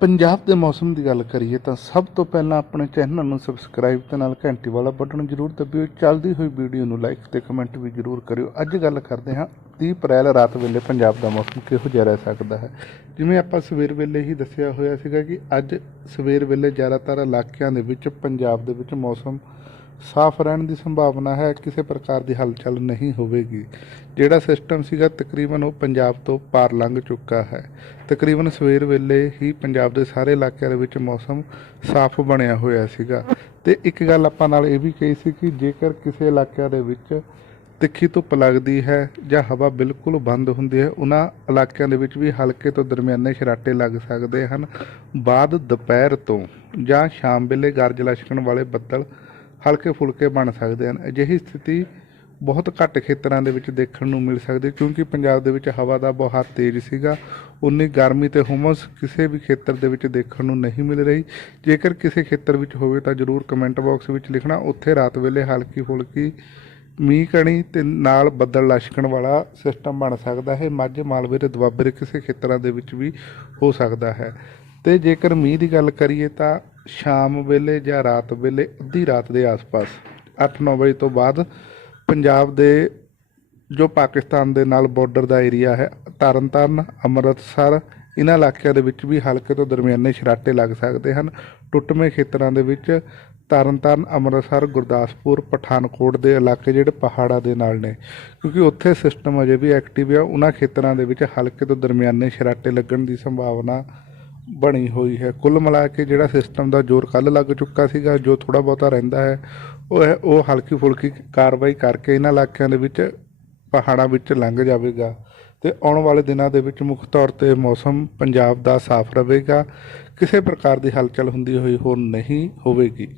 ਪੰਜਾਬ ਦੇ ਮੌਸਮ ਦੀ ਗੱਲ ਕਰੀਏ ਤਾਂ ਸਭ ਤੋਂ ਪਹਿਲਾਂ ਆਪਣੇ ਚੈਨਲ ਨੂੰ ਸਬਸਕ੍ਰਾਈਬ ਤੇ ਨਾਲ ਘੰਟੀ ਵਾਲਾ ਬਟਨ ਜ਼ਰੂਰ ਦਬਿਓ। ਚੱਲਦੀ ਹੋਈ ਵੀਡੀਓ ਨੂੰ ਲਾਈਕ ਤੇ ਕਮੈਂਟ ਵੀ ਜ਼ਰੂਰ ਕਰਿਓ। ਅੱਜ ਗੱਲ ਕਰਦੇ ਹਾਂ 30 ਅਪ੍ਰੈਲ ਰਾਤ ਵੇਲੇ ਪੰਜਾਬ ਦਾ ਮੌਸਮ ਕਿਹੋ ਜਿਹਾ ਰਹਿ ਸਕਦਾ ਹੈ? ਜਿਵੇਂ ਆਪਾਂ ਸਵੇਰ ਵੇਲੇ ਹੀ ਦੱਸਿਆ ਹੋਇਆ ਸੀਗਾ ਕਿ ਅੱਜ ਸਵੇਰ ਵੇਲੇ ਜ਼ਿਆਦਾਤਰ ਇਲਾਕਿਆਂ ਦੇ ਵਿੱਚ, ਪੰਜਾਬ ਦੇ ਵਿੱਚ ਮੌਸਮ ਸਾਫ਼ ਰਹਿਣ ਦੀ ਸੰਭਾਵਨਾ ਹੈ, ਕਿਸੇ ਪ੍ਰਕਾਰ ਦੀ ਹਲਚਲ ਨਹੀਂ ਹੋਵੇਗੀ। ਜਿਹੜਾ ਸਿਸਟਮ ਸੀਗਾ, ਤਕਰੀਬਨ ਉਹ ਪੰਜਾਬ ਤੋਂ ਪਾਰ ਲੰਘ ਚੁੱਕਾ ਹੈ। ਤਕਰੀਬਨ ਸਵੇਰ ਵੇਲੇ ਹੀ ਪੰਜਾਬ ਦੇ ਸਾਰੇ ਇਲਾਕਿਆਂ ਦੇ ਵਿੱਚ ਮੌਸਮ ਸਾਫ਼ ਬਣਿਆ ਹੋਇਆ ਸੀਗਾ। ਤੇ ਇੱਕ ਗੱਲ ਆਪਾਂ ਨਾਲ ਇਹ ਵੀ ਕਹੀ ਸੀ ਕਿ ਜੇਕਰ ਕਿਸੇ ਇਲਾਕਿਆਂ ਦੇ ਵਿੱਚ ਤਿੱਖੀ ਧੁੱਪ ਲੱਗਦੀ ਹੈ ਜਾਂ ਹਵਾ ਬਿਲਕੁਲ ਬੰਦ ਹੁੰਦੀ ਹੈ, ਉਹਨਾਂ ਇਲਾਕਿਆਂ ਦੇ ਵਿੱਚ ਵੀ ਹਲਕੇ ਤੋਂ ਦਰਮਿਆਨੇ ਛਰਾਟੇ ਲੱਗ ਸਕਦੇ ਹਨ। ਬਾਅਦ ਦੁਪਹਿਰ ਤੋਂ ਜਾਂ ਸ਼ਾਮ ਵੇਲੇ ਗਰਜ ਲਸ਼ਕਣ ਵਾਲੇ ਬੱਦਲ ਹਲਕੇ ਫੁਲਕੇ ਬਣ ਸਕਦੇ ਹਨ। ਅਜਿਹੀ ਸਥਿਤੀ ਬਹੁਤ ਘੱਟ ਖੇਤਰਾਂ ਦੇ ਵਿੱਚ ਦੇਖਣ ਨੂੰ ਮਿਲ ਸਕਦੀ ਕਿਉਂਕਿ ਪੰਜਾਬ ਦੇ ਵਿੱਚ ਹਵਾ ਦਾ ਬਹੁਤ ਤੇਜ਼ ਸੀਗਾ। ਉਨੀ ਗਰਮੀ ਤੇ ਹੁਮਸ ਕਿਸੇ ਵੀ ਖੇਤਰ ਦੇ ਵਿੱਚ ਦੇਖਣ ਨੂੰ ਨਹੀਂ ਮਿਲ ਰਹੀ। ਜੇਕਰ ਕਿਸੇ ਖੇਤਰ ਵਿੱਚ ਹੋਵੇ ਤਾਂ ਜਰੂਰ ਕਮੈਂਟ ਬਾਕਸ ਵਿੱਚ ਲਿਖਣਾ। ਉੱਥੇ ਰਾਤ ਵੇਲੇ ਹਲਕੀ ਫੁਲਕੀ ਮੀਂਹ ਕਣੀ ਤੇ ਨਾਲ ਬੱਦਲ ਲਸ਼ਕਣ ਵਾਲਾ ਸਿਸਟਮ ਬਣ ਸਕਦਾ ਹੈ। ਮਾਝੇ, ਮਾਲਵੇ ਤੇ ਦੁਆਬੇ ਦੇ ਕਿਸੇ ਖੇਤਰਾਂ ਦੇ ਵਿੱਚ ਵੀ ਹੋ ਸਕਦਾ ਹੈ। ਤੇ ਜੇਕਰ ਮੀਂਹ ਦੀ ਗੱਲ ਕਰੀਏ ਤਾਂ ਸ਼ਾਮ ਵੇਲੇ ਜਾਂ ਰਾਤ ਵੇਲੇ, ਅੱਧੀ ਰਾਤ ਦੇ ਆਸ-ਪਾਸ। 8-9 ਵਜੇ ਤੋਂ ਬਾਅਦ ਪੰਜਾਬ ਦੇ, ਜੋ ਪਾਕਿਸਤਾਨ ਦੇ ਨਾਲ ਬਾਰਡਰ ਦਾ ਏਰੀਆ ਹੈ, ਤਰਨਤਾਰਨ, ਅੰਮ੍ਰਿਤਸਰ ਇਹਨਾਂ ਇਲਾਕਿਆਂ ਦੇ ਵਿੱਚ ਵੀ ਹਲਕੇ ਤੋਂ ਦਰਮਿਆਨੇ ਸ਼ਰਾਟੇ ਲੱਗ ਸਕਦੇ ਹਨ। ਟੁੱਟਵੇਂ ਖੇਤਰਾਂ ਦੇ ਵਿੱਚ ਤਰਨਤਾਰਨ, ਅੰਮ੍ਰਿਤਸਰ, ਗੁਰਦਾਸਪੁਰ, ਪਠਾਨਕੋਟ ਦੇ ਇਲਾਕੇ ਜਿਹੜੇ ਪਹਾੜਾਂ ਦੇ ਨਾਲ ਨੇ। ਕਿਉਂਕਿ ਉੱਥੇ ਸਿਸਟਮ ਅਜੇ ਵੀ ਐਕਟਿਵ ਆ ਉਹਨਾਂ ਖੇਤਰਾਂ ਦੇ ਵਿੱਚ ਹਲਕੇ ਤੋਂ ਦਰਮਿਆਨੇ ਸ਼ਰਾਟੇ ਲੱਗਣ ਦੀ ਸੰਭਾਵਨਾ ਬਣੀ ਹੋਈ ਹੈ। ਕੁੱਲ ਮਿਲਾ ਕੇ ਜਿਹੜਾ ਸਿਸਟਮ ਦਾ ਜ਼ੋਰ ਕੱਲ ਲੱਗ ਚੁੱਕਾ ਸੀਗਾ, ਜੋ ਥੋੜਾ ਬਹੁਤਾ ਰਹਿੰਦਾ ਹੈ, ਉਹ ਹੈ, ਉਹ ਹਲਕੀ ਫੁਲਕੀ ਕਾਰਵਾਈ ਕਰਕੇ ਇਹਨਾਂ ਇਲਾਕਿਆਂ ਦੇ ਵਿੱਚ, ਪਹਾੜਾਂ ਵਿੱਚ ਲੰਘ ਜਾਵੇਗਾ। ਤੇ ਆਉਣ ਵਾਲੇ ਦਿਨਾਂ ਦੇ ਵਿੱਚ ਮੁੱਖ ਤੌਰ ਤੇ ਮੌਸਮ ਪੰਜਾਬ ਦਾ ਸਾਫ਼ ਰਹੇਗਾ। ਕਿਸੇ ਪ੍ਰਕਾਰ ਦੀ ਹਲਚਲ ਹੁੰਦੀ ਹੋਈ ਹੋਰ ਨਹੀਂ ਹੋਵੇਗੀ।